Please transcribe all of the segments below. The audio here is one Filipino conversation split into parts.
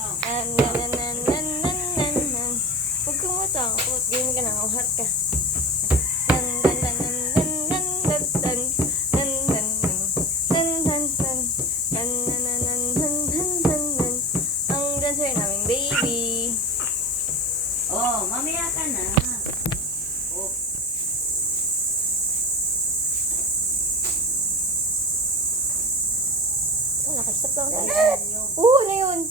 Nan, nan, nan, nan, nan, nan, nan, nan. Huwag kang matakot. Ganyan ka na. Heart ka. Nan, nan, nan, nan, nan, nan, nan, nan. Nan, nan, nan. Nan, nan, nan. Nan, nan, nan, nan, nan, nan, nan, nan. Ang dancer naming baby. Oh, mamaya ka na. Oh. Oh, nakastop lang tayo. Na yun.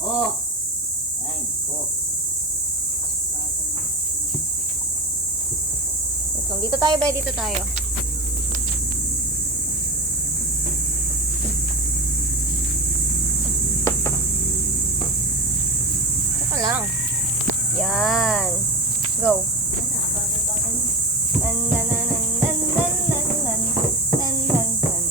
Oh. Ay, po. Dito tayo ba? Dito tayo. Saka lang. Yan. Go. Nan, nan, nan, nan, nan, nan, nan, nan. Nan, nan, nan.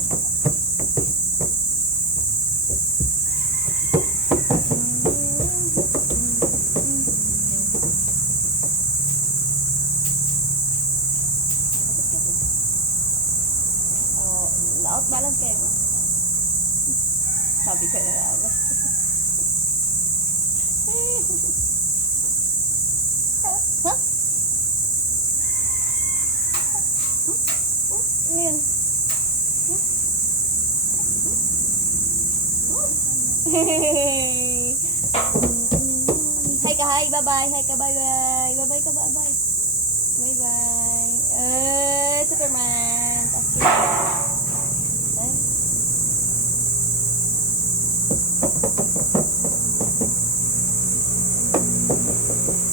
Oh, out balance kayo. Sabi ka na lang. Ha? Ano yun? Hi ka, hi, bye-bye. Hi ka, bye-bye. Bye-bye ka, bye-bye. Bye-bye. Superman. Tapos yun. Ay.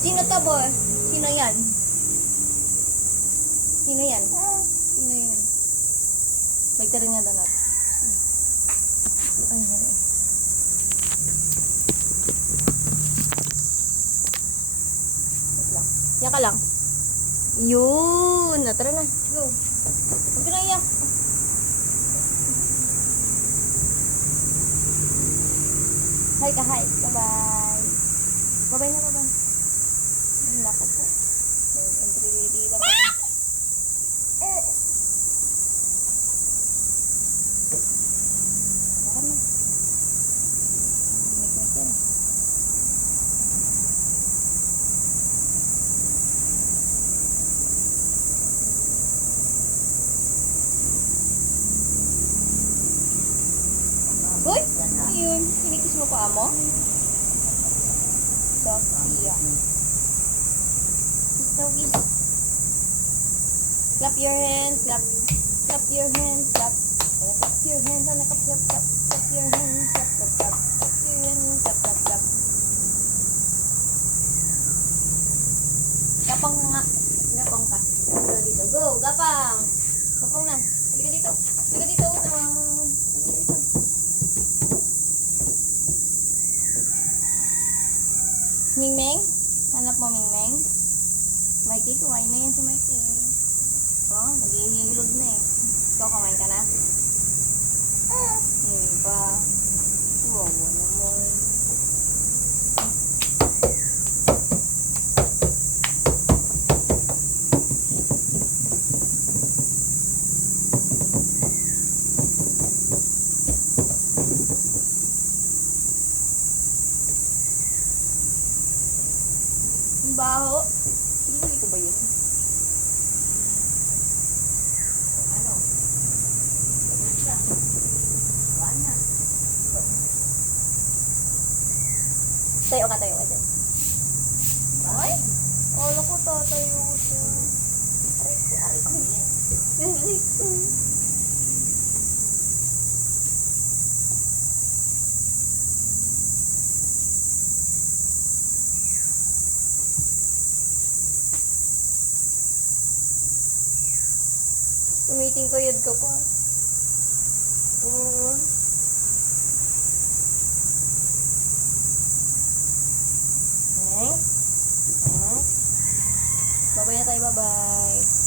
Sino to, boy? Sino yan? Sino yan? Sino yan? May ka rin nga donut. Ay, ay. Wait lang. Yan ka lang. Yun. Tara na. Go. Huwag ka na iyak. Hi ka, hi. Bye-bye. Bye-bye na, bye-bye. Ang lako po. May entry ready lang. Tara na. Make yan. Uy! Ano yun? Kinikis mo pa mo? Sophia. Kiss. Clap your hands. Clap your hands. Clap your hands. Clap your hands. Clap your hands. Clap. Gapang nga. Gapang ka. Dito. Go. Gapang. Gapang na. Halika dito. Halika dito. Halika dito. Mingming? Hanap mo Mingming? Mikey, kumain na yan si Mikey. Oh, naghihilod na eh. Ikaw, kumain ka na? Hindi pa. Wow, naman. Ang baho. Hindi ko ba yun? Ano? Tapos siya. Wala na. Tayo ka dyan. Ay? Wala ko tatayo ko siya. Aray ko. Aray ko. Tumiting ko yun ko pa. Oo. Okay. Bye-bye na tayo, bye-bye.